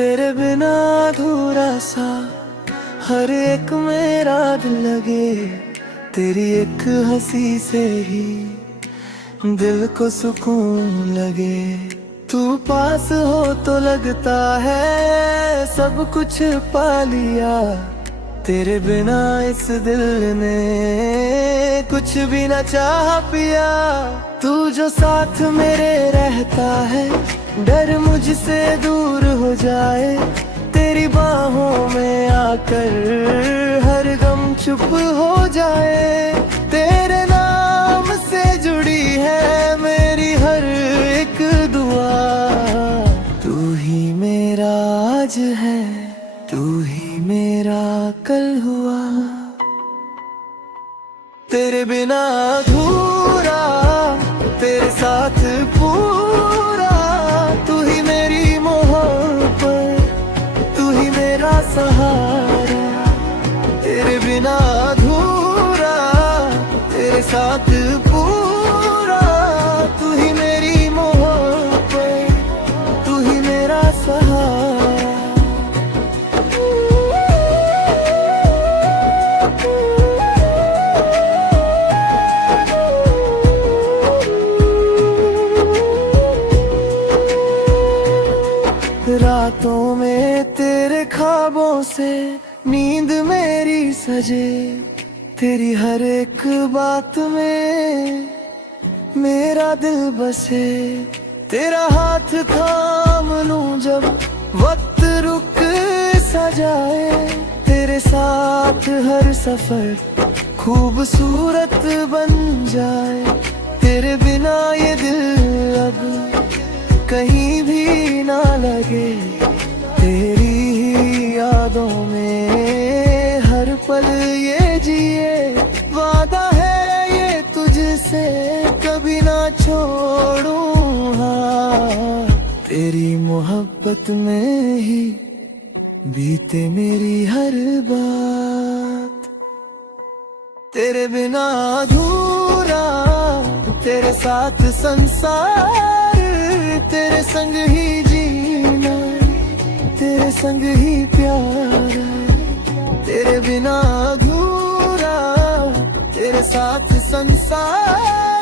तेरे बिना अधूरा सा हर एक मेरा दिल लगे। तेरी एक हंसी से ही दिल को सुकून लगे। तू पास हो तो लगता है सब कुछ पा लिया। तेरे बिना इस दिल ने कुछ भी न चाह पिया। तू जो साथ मेरे रहता है डर मुझसे दूर हो जाए। तेरी बाहों में आकर हर गम चुप हो जाए। तेरे नाम से जुड़ी है मेरी हर एक दुआ। तू ही मेरा आज है, तू ही मेरा कल हुआ। तेरे बिना अधूरा, तेरे साथ पूरा। तू ही मेरी मोहब्बत, तू ही मेरा सहारा। तेरे बिना अधूरा, तेरे साथ पूरा। तू ही मेरी मोहब्बत, तू ही मेरा सहारा। रातों में तेरे ख्वाबों से नींद मेरी सजे। तेरी हर एक बात में मेरा दिल बसे। तेरा हाथ थाम लूं जब वक्त रुक सा जाए। तेरे साथ हर सफर खूबसूरत बन जाए। तेरे बिना ये दिल अब कहीं भी ना लगे। तेरी ही यादों में हर पल ये जिए। वादा है ये तुझसे कभी ना छोड़ूं। हाँ, तेरी मोहब्बत में ही बीते मेरी हर बात। तेरे बिना अधूरा, तेरे साथ संसार। तेरे संग ही जीना, तेरे संग ही प्यारा। तेरे बिना अधूरा, तेरे साथ संसार।